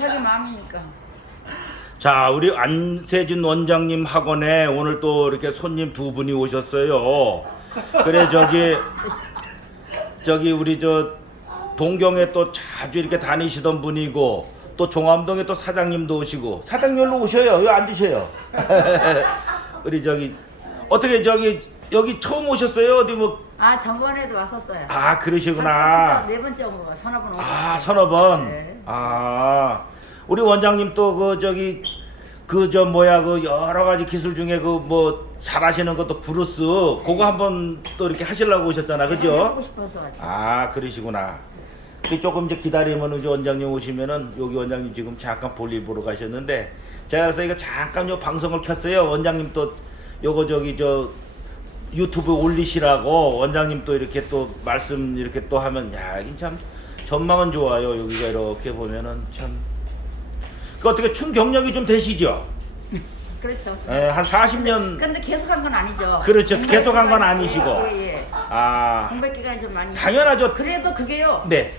자기 마음이니까. 자, 우리 안세진 원장님 학원에 오늘 또 이렇게 손님 두 분이 오셨어요. 그래 저기 우리 저 동경에 또 자주 이렇게 다니시던 분이고 또 종암동에 또 사장님도 오시고 사장님 일로 오셔요. 여기 앉으셔요. 우리 저기 어떻게 저기 여기 처음 오셨어요? 어디 뭐 아, 전번에도 왔었어요. 아, 그러시구나. 네 번째 온 거, 서너 번 오고. 아, 서너 번. 네. 아, 우리 원장님 또 그 저기 그 저 뭐야 그 여러 가지 기술 중에 그 뭐 잘하시는 것도 브루스 그거 한번 또 이렇게 하시려고 오셨잖아, 그죠? 하고 싶어서 왔죠. 아, 그러시구나. 우리 조금 이제 기다리면 이제 원장님 오시면은 여기 원장님 지금 잠깐 볼일 보러 가셨는데 제가 그래서 이거 잠깐 요 방송을 켰어요. 원장님 또 요거 저기 저 유튜브 올리시라고 원장님 또 이렇게 또 말씀 이렇게 또 하면 야, 이게 참 전망은 좋아요. 여기가 이렇게 보면은 참 그 어떻게 춘 경력이 좀 되시죠? 그렇죠. 예, 한 40년. 근데 계속 한 건 아니죠. 그렇죠. 공백 계속 한 건 기간이- 아니시고. 예. 아, 공백 기간이 좀 많이. 당연하죠. 그래도 그게요. 네.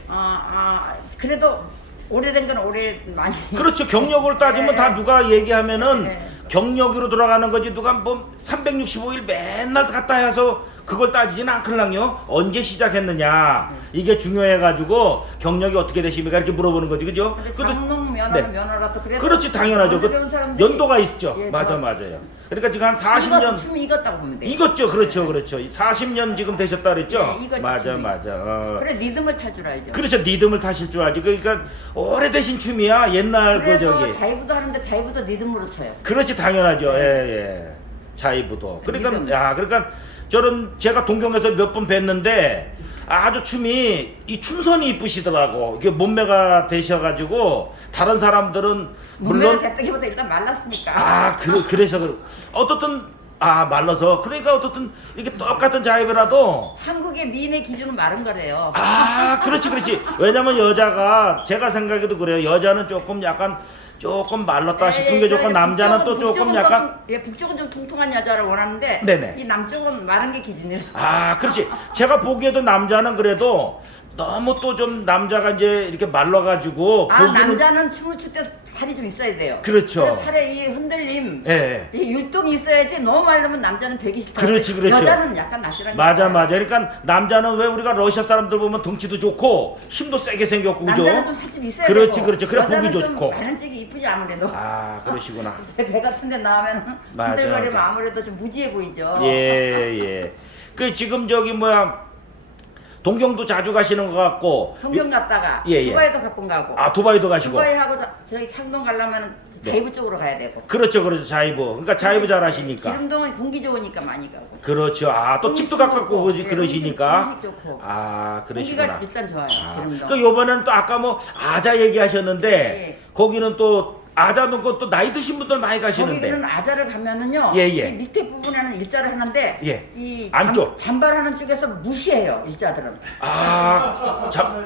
그래도 오래된 건 오래 많이. 그렇죠. 경력으로 따지면 네. 다 누가 얘기하면은 네. 경력으로 돌아가는 거지 누가 뭐 365일 맨날 갔다 해서 그걸 따지지는 않걸랑요. 언제 시작했느냐 이게 중요해가지고 경력이 어떻게 되십니까 이렇게 물어보는 거지, 그죠? 근데 그것도- 장롱 면허는 네. 면허라도 그래도. 그렇지, 당연하죠. 그 배운 사람들이- 연도가 있죠. 예, 맞아, 더- 맞아요. 그러니까 지금 한 이것도 40년 춤이 익었다고 보면 돼. 익었죠, 그렇죠, 그렇죠. 40년 지금 되셨다 그랬죠? 네, 익었죠, 맞아, 춤이. 맞아. 그래 리듬을 탈 줄 알죠. 그렇죠, 리듬을 타실 줄 알지. 그러니까 오래되신 춤이야. 옛날 그 그래서 저기. 자이브도 하는데 자이브도 리듬으로 쳐요. 그렇지, 당연하죠. 네. 예. 자이브도. 그러니까 리듬. 야, 그러니까 저는 제가 동경에서 몇 번 뵀는데 아주 춤이 이 춤선이 이쁘시더라고. 이게 몸매가 되셔가지고 다른 사람들은 물론 물론 됐다기보다 일단 말랐으니까. 그래서 어떻든 말라서 그러니까 어떻든 이렇게 똑같은 자이브라도 한국의 미인의 기준은 마른 거래요. 그렇지. 왜냐면 여자가 제가 생각해도 그래요. 여자는 조금 약간 조금 말랐다 싶은 게 좋고 남자는 또 조금 약간 북쪽은 좀 통통한 여자를 원하는데 네네. 이 남쪽은 마른 게 기준이에요. 그렇지. 제가 보기에도 남자는 그래도 너무 또 좀 남자가 이제 이렇게 말라가지고 남자는 춤을 출 때 살이 좀 있어야 돼요. 그렇죠. 그래서 살에 이 흔들림, 예. 이 율동이 있어야지 너무 마르면 남자는 벽이 싫다. 그렇지. 여자는 약간 나시란 맞아. 그러니까 남자는 왜 우리가 러시아 사람들 보면 덩치도 좋고 힘도 세게 생겼고 그죠? 남자는 좀 살집 있어야 그렇지, 되고 그렇지. 그래 여자는 보기 좀 좋고. 많은 쪽이 이쁘지 아무래도. 그러시구나. 배 같은 데 나오면 맞아, 흔들거리면 맞아. 아무래도 좀 무지해 보이죠. 예. 그 지금 저기 뭐야 동경도 자주 가시는 것 같고. 동경 갔다가 예. 두바이도 가끔 가고. 두바이도 가시고. 두바이하고 저희 창동 가려면 자이브 쪽으로 가야 되고. 그렇죠. 자이브. 그러니까 자이브 잘 하시니까. 기름동은 공기 좋으니까 많이 가고. 그렇죠. 또 집도 가깝고 음식 그러시니까. 음식 좋고. 그러시구나. 공기가 일단 좋아요. 기름동. 그 요번에는 또 아까 뭐 아자 얘기하셨는데 예. 거기는 또 아자는 것도 나이 드신 분들 많이 가시는데. 거기는 아자를 가면은요. 예. 이 밑에 부분에는 일자를 하는데 예. 이 안쪽. 잔발하는 쪽에서 무시해요. 일자들은.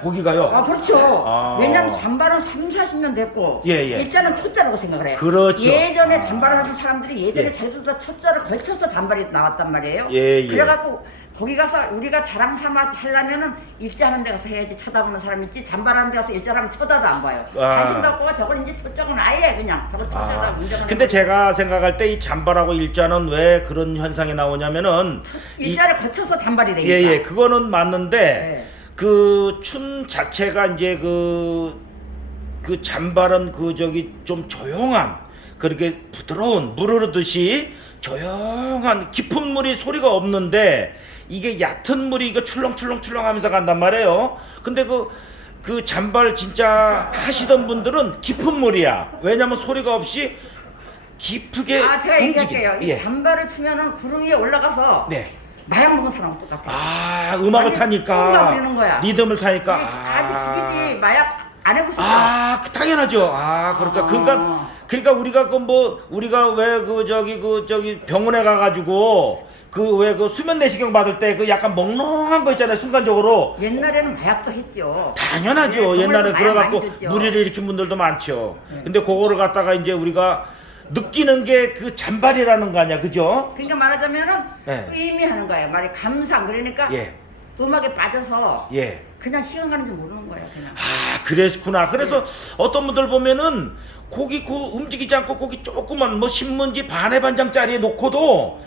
거기가요. 그렇죠. 왜냐면 잔발은 30-40년 됐고 예. 일자는 초자라고 생각을 해요. 그렇죠. 예전에 잔발을 하던 사람들이 예전에 예. 자기도 다 초자를 걸쳐서 잔발이 나왔단 말이에요. 예. 그래갖고 거기 가서 우리가 자랑 삼아 하려면은 일자하는 데 가서 해야지 쳐다보는 사람 있지 잔발하는 데 가서 일자하면 쳐다도 안 봐요. 관심 갖고 저건 이제 저쪽은 아예 그냥 저건 초자다 문제는. 근데 제가 생각할 때 이 잔발하고 일자는 왜 그런 현상이 나오냐면은 일자를 거쳐서 잔발이 되니까. 예. 그거는 맞는데 네. 그 춤 자체가 이제 그 잔발은 그 저기 좀 조용한 그렇게 부드러운 물 흐르듯이 조용한 깊은 물이 소리가 없는데 이게 얕은 물이 이거 출렁출렁 하면서 간단 말이에요. 근데 그 잔발 진짜 하시던 분들은 깊은 물이야. 왜냐면 소리가 없이 깊게 제가 얘기할게요. 이 예. 잔발을 치면은 구름 위에 올라가서 네. 마약 먹은 사람은 똑같아요. 음악을 아니, 타니까 뭔가 부리는 거야. 리듬을 타니까 이게 아주 죽이지 마약 안 해보셨죠? 당연하죠. 그러니까 우리가 우리가 왜 저기 병원에 가가지고 왜 수면 내시경 받을 때 그 약간 멍롱한 거 있잖아요. 순간적으로. 옛날에는 마약도 했죠. 당연하죠. 네, 옛날에 병원에서 그래갖고 마약 많이 줬죠. 무리를 일으킨 분들도 많죠. 네. 근데 그거를 갖다가 이제 우리가 느끼는 게 그 잔발이라는 거 아니야, 그죠? 그러니까 말하자면은 네. 의미하는 거예요. 말이 감상. 그러니까 예. 음악에 빠져서 예. 그냥 시간 가는지 모르는 거예요. 그냥. 아, 그랬구나. 그래서 어떤 분들 보면은 고기 움직이지 않고 고기 조그만 뭐 신문지 반의 반장짜리에 놓고도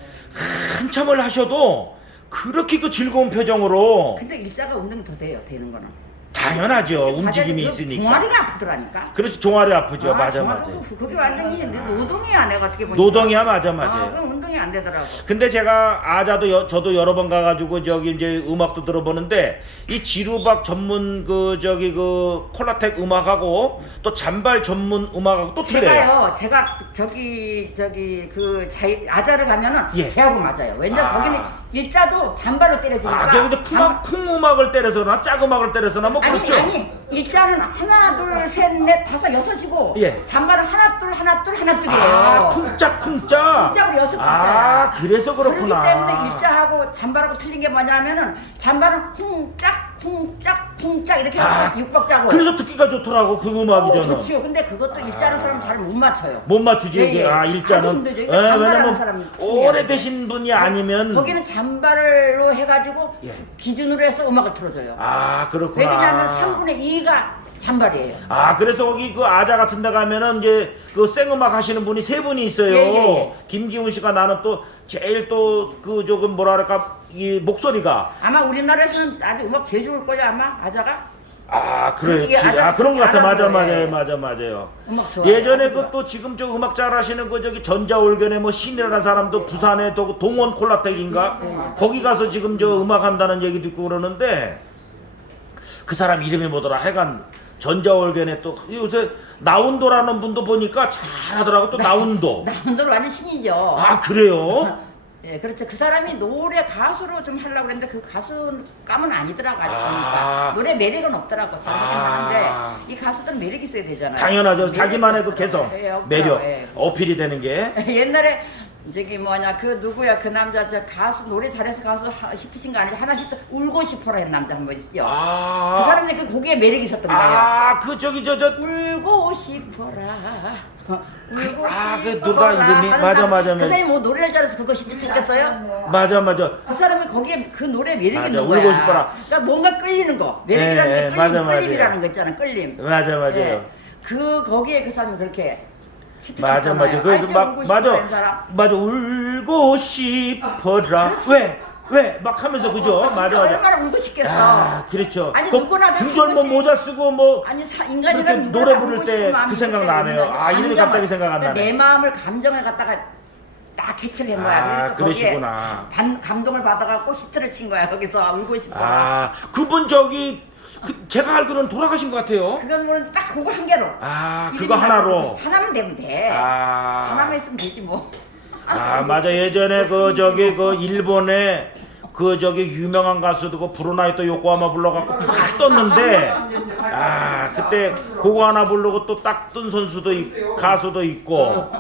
한참을 하셔도 그렇게 그 즐거운 표정으로. 근데 일자가 운동이 더 돼요. 되는 거는. 당연하죠. 움직임이 그 있으니까. 종아리가 아프더라니까. 그렇지, 종아리 아프죠. 맞아, 종아리 맞아. 그게 완전히 노동이야. 내가 어떻게 보니까. 노동이야, 맞아, 맞아요. 그럼 운동이 안 되더라고. 근데 제가 저도 여러 번 가가지고 저기 이제 음악도 들어보는데 이 지루박 전문 그 콜라텍 음악하고 또 잔발 전문 음악하고 또 틀려요. 제가 아자를 가면은 예. 제하고 맞아요. 왜냐면 거기는 일자도 잔발로 때려주니까. 근데 큰 음악을 때려서나 작 음악을 때려서나 뭐 그렇죠. 아니 일자는 하나 둘 셋 넷 다섯 여섯이고 예. 잔발은 하나 둘이에요. 쿵짝. 쿵짝으로 여섯 글자야. 그래서 그렇구나. 그렇기 때문에 일자하고 잔발하고 틀린 게 뭐냐면은 잔발은 쿵짝 이렇게 하고 육박자고. 그래서 듣기가 좋더라고 그 음악이 저는. 좋지요. 근데 그것도 일자는 사람 잘 못 맞춰요. 못 맞추지 이게. 일자는. 힘들죠. 이게 잔발하는 왜냐면 사람이 오래되신 분이 아니면. 거기는 잔발로 해가지고 예. 기준으로 해서 음악을 틀어줘요. 그렇구나. 왜냐하면 3분의 2가 잔발이에요. 그래서 거기 그 아자 같은 데 가면은 이제 그 생음악 하시는 분이 세 분이 있어요. 예. 김기훈 씨가 나는 또 제일 또 그 조금 뭐랄까 이 목소리가. 아마 우리나라에서는 아주 음악 제일 좋을 거예요. 아마 아자가. 그렇지. 이게 그런 것 같아. 알아요. 맞아요. 음악 좋아요. 예전에 그 또 지금 저 음악 잘하시는 그 저기 전자올견의 뭐 신이라는 사람도 부산에 또 동원 콜라텍인가 거기 가서 지금 저 음악 한다는 얘기 듣고 그러는데 그 사람 이름이 뭐더라. 하여간 전자올견에 또 요새 나운도라는 분도 보니까 잘하더라고. 또 나운도. 나운도는 완전 신이죠. 그래요? 예, 그렇죠. 그 사람이 노래 가수로 좀 하려고 그랬는데 그 가수감은 아니더라고 아직 보니까. 노래 매력은 없더라고. 잘하긴 하는데 이 가수들은 매력이 있어야 되잖아요. 당연하죠. 자기만의 그 개성, 없더라고요. 매력, 예. 어필이 되는 게. 옛날에 그 누구야 그 남자 저 가수 노래 잘해서 가수 히트신 거 아니지 하나 히트 울고 싶어라 했는 남자 한 번 있죠. 그 사람이 그 곡에 매력이 있었던 거예요. 그 저기 울고 싶어라. 그 누가 이름이 맞아. 그 사람이 뭐 노래를 잘해서 그거 히트 쳤겠어요? 맞아. 그 사람이 거기에 그 노래 매력이 있는 거야. 울고 싶어라. 그러니까 뭔가 끌리는 거. 매력이라는 게 끌림이라는 거 있잖아. 끌림. 맞아요. 예. 거기에 그 사람이 그렇게 맞아. 울고 싶어라. 왜? 막 하면서 그죠? 맞아. 얼마나 울고 싶겠어. 그렇죠. 아니 누구나 중절 뭐 모자 쓰고 뭐 인간이란 노래 부를 때 그 생각 나네요. 이름이 갑자기 생각 안 나네. 내 마음을 감정을 갖다가 딱 캐치를 한 거야. 그러시구나. 감동을 받아갖고 히트를 친 거야. 거기서 울고 싶어라. 그분 제가 알기로는 돌아가신 것 같아요. 그건 뭐딱 그거 한 개로. 그거 하나로. 하나면 되면 돼. 하나만 있으면 되지 뭐. 맞아. 예전에 그 일본에 유명한 가수도 그 브루나이토 요코하마 불러갖고 막 떴는데 그때 그거 하나 부르고 또 딱 뜬 선수도 가수도 있고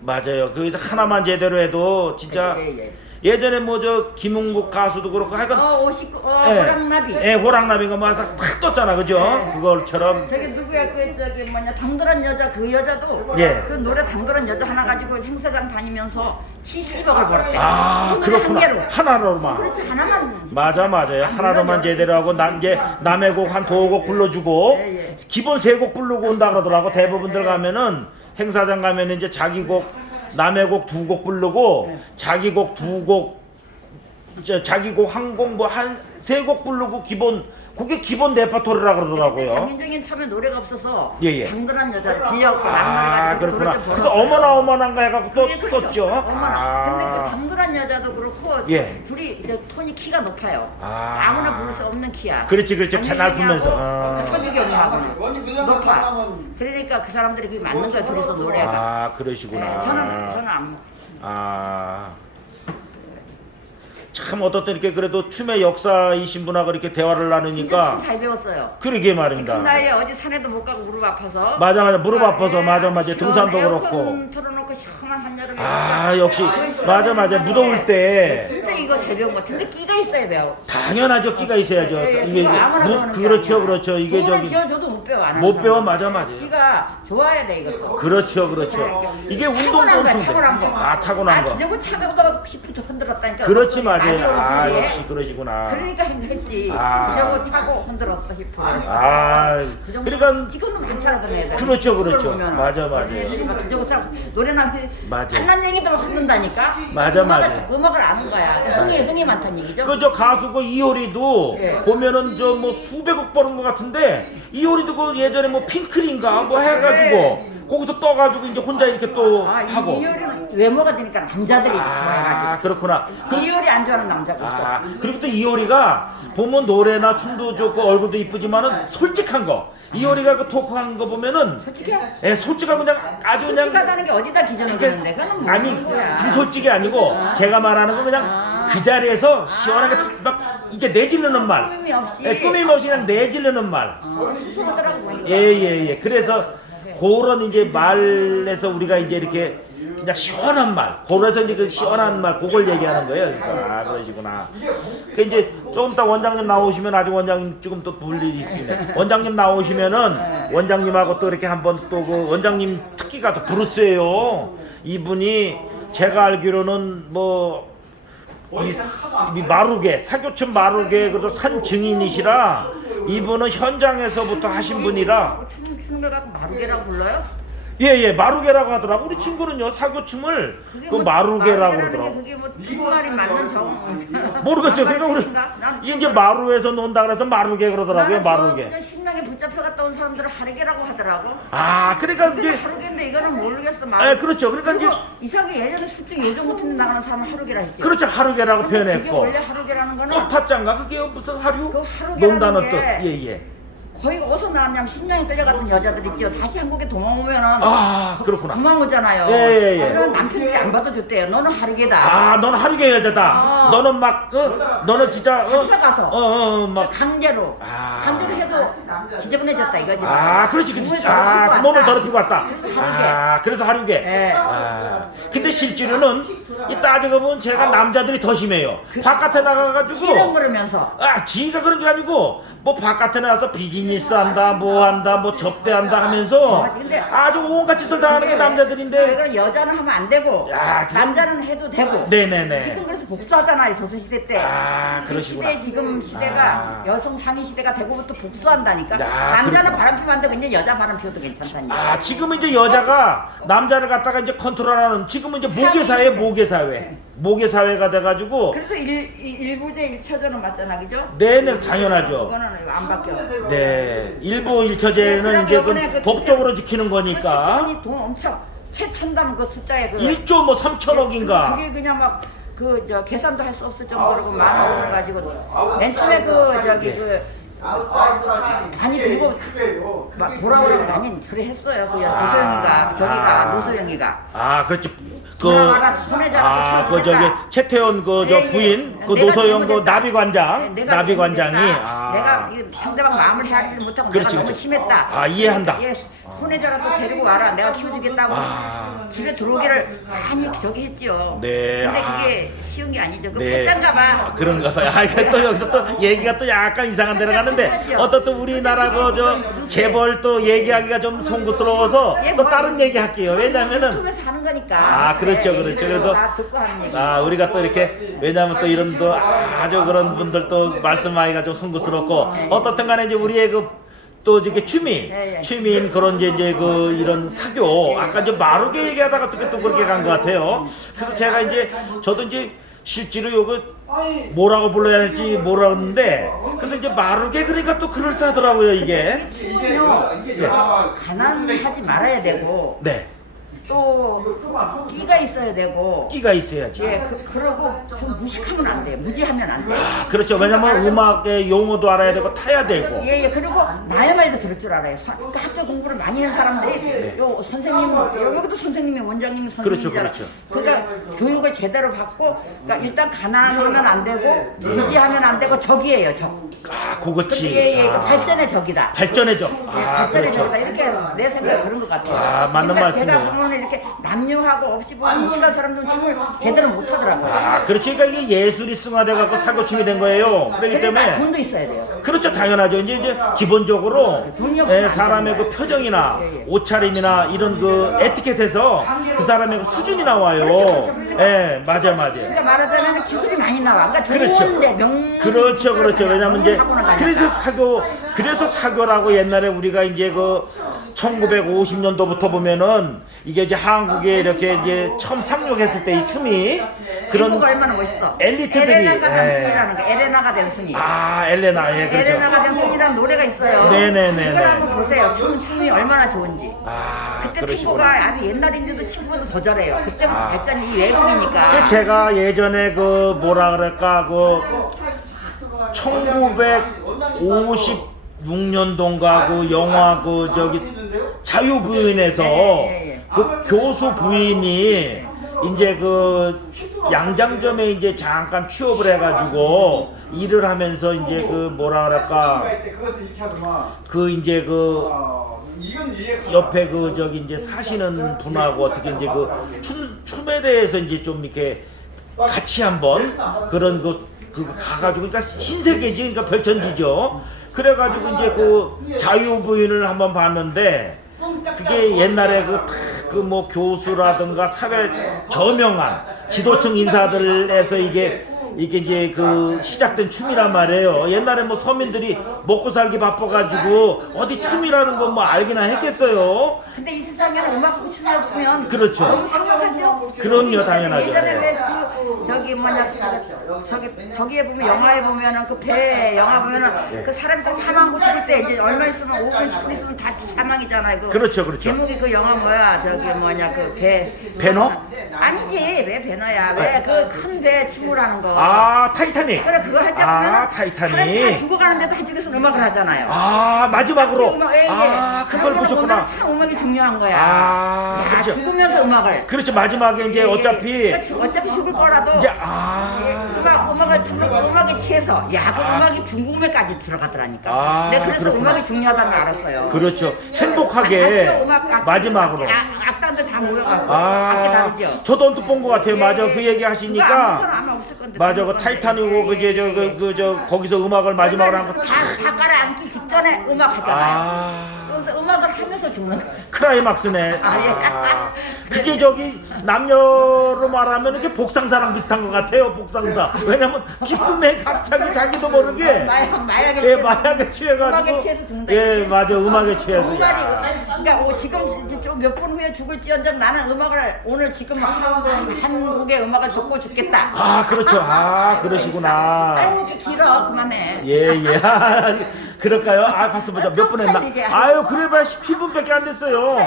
맞아요. 그 하나만 제대로 해도 진짜 예전에 뭐 김웅국 가수도 그렇고 하여간 호랑나비. 호랑나비가 막 탁 떴잖아. 그죠? 그걸처럼 누구야 당돌한 여자 그 여자도 그 노래 당돌한 여자 하나 가지고 행사장 다니면서 70억을 벌었대. 그렇구나. 하나로만. 그렇지 하나만. 맞아요. 하나로만 제대로 하고 남의 곡 한 두어 곡 불러주고 기본 세 곡 부르고 온다 그러더라고. 대부분들 가면은 행사장 가면은 이제 자기 곡 남의 곡 두 곡 부르고 자기 곡 두 곡 자기 곡 한 곡 뭐 한 세 곡 부르고 그게 기본 레퍼토리라 그러더라고요. 장민정이는 처음에 노래가 없어서 예. 당돌한 여자를 빌려갖고 남노래 가지고 그렇구나. 노래 좀 그래서 어머나가 해갖고 또 떴죠. 근데 그 당돌한 여자도 그렇고 둘이 이제 톤이 키가 높아요. 아무나 부를 수 없는 키야. 그렇지. 날품면서. 서주경이하고는 높아. 그러니까 그 사람들이 그게 맞는 거야. 둘이서 노래가. 그러시구나. 저는 안. 참 어떨 때 이렇게 그래도 춤의 역사이신 분하고 이렇게 대화를 진짜 나누니까 춤 잘 배웠어요. 그러게 말입니다. 지금 나이에 어디 산에도 못 가고 무릎 아파서. 맞아. 무릎 아파서 맞아. 등산도 그렇고. 에어컨 틀어놓고 시원한 한여름에. 역시 맞아. 무더울 때. 진짜 근데 이거 재배운 것 같은데 끼가 있어야 배워. 당연하죠. 끼가 있어야죠. 이게 아무나 배우는 게 그렇죠, 아니야. 그렇죠. 이게 돈을 저기 지어줘도 못 배워. 안 하는 못 배워. 사람은. 맞아, 맞아. 지가 좋아야 돼 이것도. 그렇죠, 그렇죠. 이게 운동도 타고난 거야, 엄청 돼. 타고난 거. 아, 타고난 거. 지저분 차가워서 힙부터 흔들었다니까. 그렇지, 맞아요. 아, 라디오 역시 그러시구나. 그러니까 했지. 아. 지저분 차고 흔들었어 힙을. 아, 그 정도 그러니까 지금은 괜찮아던 애들. 그렇죠, 그렇죠. 보면은. 맞아, 맞아. 애들이 막 지저분 차고 노래나 맞아. 안난 얘기도 막 흔든다니까. 맞아, 맞아. 음악을 아는 거야. 흥이 많다는 얘기죠. 그 저 가수 그 이효리도 예. 보면은 저 뭐 수백억 버는 것 같은데 이효리도 그 예전에 뭐 핑클인가 뭐 해가지고 거기서 떠가지고 이제 혼자 이렇게 또 하고. 이효리는 외모가 되니까 남자들이 좋아해가지고. 아, 그렇구나. 이효리 안 좋아하는 남자가 없어. 아, 그리고 또 이효리가 보면 노래나 춤도 좋고 얼굴도 이쁘지만은 솔직한 거. 이효리가 그 토크한 거 보면은 솔직해? 예, 솔직하고 그냥 아주 그냥 솔직하다는 게 어디다 기준을 두는데? 그건 아니 모르는 거야. 비솔직이 아니고 제가 말하는 건 그냥 그 자리에서 시원하게 막 이게 내지르는 말. 꾸밈이 없이. 예, 꾸밈 없이 그냥 내지르는 말. 수수하더라고 보니까. 예. 그래서 그런 이제 말에서 우리가 이제 이렇게 그냥 시원한 말, 그래서 이제 그 시원한 말, 그걸 얘기하는 거예요. 그래서 아, 그러시구나. 그 이제 조금 이따 원장님 나오시면 아직 원장님 조금 또 볼 일이 있으네. 원장님 나오시면은 원장님하고 또 이렇게 한번 또 그 원장님 특기가 또 브루스예요. 이분이 제가 알기로는 뭐 이 마루개 사교춤 마루개 그래도 산 증인이시라 이분은 현장에서부터 하신 분이라 추는 걸 갖고 마루개라고 불러요? 예 마루개라고 하더라고. 우리 친구는요 사교춤을 그 마루개라고 그러더라고. 그게 뭐 말이 맞는 정 모르겠어요. 그러니까 우리 이게 이제 마루에서 논다 그래서 마루개 그러더라고요. 마루개. 신명에 붙잡혀 갔다 온 사람들을 하루개라고 하더라고. 아 그러니까 이제 하루개인데 이거는 모르겠어. 예 그렇죠. 그러니까 이제 이상하게 예전에 술중 요정 같은 데 나가는 사람은 하루개라 했지. 그렇죠. 하루개라고 그게 표현했고 원래 하루개라는 거는 꽃타짱가 그게 무슨 하루 그 하루개라는 논다는 뜻. 게 예. 거의 어디서 나왔냐면 신명에 끌려갔던 여자들 있죠. 다시 한국에 도망오면은 아 그렇구나. 도망오잖아요. 예. 그러면 남편들이 안 받아줬대요. 너는 하루개다. 아, 너는 하루개 여자다. 너는 막, 너는 진짜, 잡혀가서. 막. 강제로. 아. 강제로 해도 지저분해졌다 이거지. 아, 그렇지. 몸을 아, 더럽히고 몸을 왔다. 더럽히고 왔다. 그래서 하루개. 아, 그래서 하루개. 예. 아, 근데 실제로는, 이 따지고 보면 제가 남자들이 더 심해요. 바깥에 나가가지고. 싫은 그러면서. 아, 지가 그런 게 아니고, 뭐 바깥에 나가서 비즈니스 한다, 뭐 한다, 뭐 접대한다 하면서 근데 아주 온갖 짓을 다 하는 게 남자들인데. 이건 여자는 하면 안 되고 야, 남자는 해도 되고. 네네네. 지금 그래서 복수하잖아요 조선시대 때. 아, 이 그러시구나. 시대 지금 시대가 여성 상위 시대가 되고부터 복수한다니까. 야, 남자는 그렇구나. 바람 피면 안 되고 이제 여자 바람 피워도 괜찮다니까. 아 지금은 이제 여자가 남자를 갖다가 이제 컨트롤하는 지금은 이제 모계사회 모계사회가 돼가지고 그래서 일부제 일처제는 맞잖아, 그죠? 네네 당연하죠. 그거는 안 바뀌어. 네 일부 일처제는 이제 그 법적으로 지키는 거니까 돈 엄청 채탄다면 그 숫자에 그 1조 뭐 3천억인가. 그게 그냥 막 그 저 계산도 할 수 없을 정도로 그 많은 돈을 가지고 맨 처음에 그 저기 그 많이 들고 막 돌아오라고 많이 그래 했어요. 그 노소영이가 저기가 노소영이가. 아 그렇지. 그 저기 최태원 그 저 부인 그 노소영 그 나비관장 나비관장이 내가 상대방 마음을 헤아리지 못하고 그렇지, 내가 너무 그렇지. 심했다. 아, 이해한다. 손해자라도 데리고 와라. 내가 키워주겠다고 집에 들어오기를 많이 저기 했지요. 네. 근데 그게 쉬운 게 아니죠. 그 네. 패짠가 봐. 그런가 봐요. 아, 또 여기서 또 얘기가 또 약간 이상한 데로 가는데 어떻든 우리나라 그 저 재벌 또 얘기하기가 좀 송구스러워서 또 다른 얘기 할게요. 왜냐면은 유튜브에서 하는 거니까. 아 그렇죠 그렇죠. 그래도 다 듣고 하는 얘기. 아 우리가 또 이렇게 왜냐면 또 이런 또 아주 그런 분들 또 말씀하기가 좀 송구스럽고 어떻든 간에 이제 우리의 그 또 이게 취미인 그런 이제 그 이런 사교 아까 이제 마루게 얘기하다가 어떻게 또 그렇게 간 것 같아요. 그래서 제가 이제 저도 이제 실제로 요거 뭐라고 불러야 할지 모르는데 그래서 이제 마루게 그러니까 또 그럴싸하더라고요 이게. 춤은요 가난하지 말아야 되고 네. 또 끼가 있어야 되고 끼가 있어야지. 예, 그러고 좀 무식하면 안 돼. 무지하면 안 돼. 아, 그렇죠. 왜냐면 음악의 용어도 알아야 되고 타야 되고. 예, 그리고 나의 말도 들을 줄 알아요. 그러니까 학교 공부를 많이 한 사람들이 요 선생님, 여기도 선생님이 원장님이 선생님이잖아. 그렇죠. 그러니까 교육을 제대로 받고, 그러니까 일단 가난하면 안 되고, 무지하면 안 되고, 적이에요, 적. 아, 그거지. 예, 그 발전의 적이다. 발전의 적. 예, 아, 발전의 그렇죠. 적이다. 이렇게 내 생각에 그런 것 같아요. 아, 맞는 그러니까 말씀이에요. 제가 학원을 이렇게 남녀하고 없이 보는 무식한 사람들은 춤을 제대로 못 하더라고요. 아, 그렇지. 그러니까 이게 예술이 승화돼 갖고 사교춤이 된 거예요. 그렇기 그러니까 때문에 돈도 있어야 돼요. 그렇죠. 당연하죠. 이제 기본적으로 돈이 없으면 안 사람의 그 되잖아요. 표정이나 예, 예. 옷차림이나 이런 그 에티켓에서 그 사람의 그 수준이 나와요. 예, 맞아요. 그러니까 말하자면 기술이 많이 나와. 그러니까 그렇죠. 좋은데 명. 그렇죠, 그렇죠. 왜냐면 이제 사고는 가니까. 그래서 사교라고 옛날에 우리가 이제 그 1950년도부터 보면은 이게 이제 한국에 이렇게 이제 처음 상륙했을 때 이 춤이 그런 한국어 얼마나 멋있어. 엘리트들이, 에레나가 예. 댄순이라는 거. 에레나가 댄순이. 아, 엘레나, 예, 그렇죠. 에레나가 댄순이라는 노래가 있어요. 네네네네. 이걸 한번 보세요. 춤이 얼마나 좋은지. 아, 그때 그러시구나. 팅고가 아주 옛날인데도 친구보다 더 잘해요. 그때부터 아. 발전이 이 외국이니까. 그 제가 예전에 그 뭐라 그럴까 그 1956년도인가 그 영화 그 저기 자유부인에서 예. 그 교수 부인이 이제 그 양장점에 이제 잠깐 취업을 해가지고 일을 하면서 이제 그 뭐라 그럴까 그 이제 그 옆에 그 저기 이제 사시는 분하고 어떻게 이제 그 춤에 대해서 이제 좀 이렇게 같이 한번 그런 그 가가지고 그러니까 신세계지 그러니까 별천지죠. 그래가지고 이제 그 자유부인을 한번 봤는데 그게 옛날에 그 뭐 교수라든가 사회 저명한 지도층 인사들에서 이게 이제 그 시작된 춤이란 말이에요. 옛날에 뭐 서민들이 먹고 살기 바빠가지고 어디 춤이라는 건 뭐 알기나 했겠어요. 근데 이 세상에는 음악하고 춤이 없으면 그렇죠. 너무 생각하죠. 그럼요, 당연하죠. 예전에 왜 그 저기 뭐냐 저기에 보면 영화에 보면은 그 배 영화 보면은 예. 그 사람이 다 사망하고 죽을 때 이제 얼마 있으면 5분 10분 있으면 다 사망이잖아요. 그렇죠, 그렇죠. 제목이 그 영화 뭐야 저기 뭐냐 그 배 배너? 아니지 왜 배너야 왜 그 큰 배 침몰하는 거. 아, 타이타닉. 그래 그거 할 때 아, 보면 타이타닉. 사람이 다 죽어가는데도 한쪽에서 음악을 하잖아요. 아, 마지막으로. 음악, 예, 예. 아, 그걸 그런 거 보셨구나. 보면 참 음악이 중요한 거야. 아, 야, 그렇죠. 죽으면서 음악을. 그렇죠. 마지막에 이제 예, 예. 어차피 그러니까 어차피 죽을 거라도 이제 음악을 듣는 음악에 취해서 야, 그 음악이 중국음에까지 들어가더라니까. 아, 네, 그래서 그렇구나. 음악이 중요하다는 걸 알았어요. 그렇죠. 행복하게 마지막으로. 악단들 다 모여가고 아, 악기 다르죠. 저도 언뜻 본 것 같아요. 맞아. 그 얘기 그거 아무튼 하시니까. 아마 없을 건데. 맞아. 그 타이타닉고 그게 저 거기서 음악을 마지막으로 한 거. 다 깔아앉기 직전에 음악 하잖아요. 아. 그래서 음악을 하면서 죽는 거야. 크라이막스네. 아, 예. 아, 그게 저기 남녀로 말하면 이게 복상사랑 비슷한 것 같아요. 복상사. 왜냐면 기쁨에 갑자기 자기도 모르게 마약에 예, 취해서 마약에 취해가지고 음악에 취해서 죽는다. 예, 맞아. 음악에 취해서. 정말이 야. 그러니까 지금 좀 몇 분 후에 죽을지언정 나는 음악을 오늘 지금 한국의 음악을 듣고 죽겠다. 아, 그렇죠. 아, 그러시구나. 아유 이렇게 길어 그만해. 예, 예. 그럴까요? 아, 가서 보자. 몇 분 했나? 아유, 그래봐야 17분밖에 안 됐어요.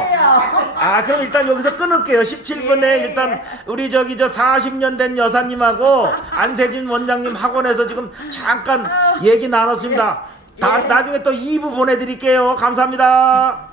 아, 그럼 일단 여기서 끊을게요. 17분에 일단 우리 저기 저 40년 된 여사님하고 안세진 원장님 학원에서 지금 잠깐 얘기 나눴습니다. 나중에 또 2부 보내드릴게요. 감사합니다.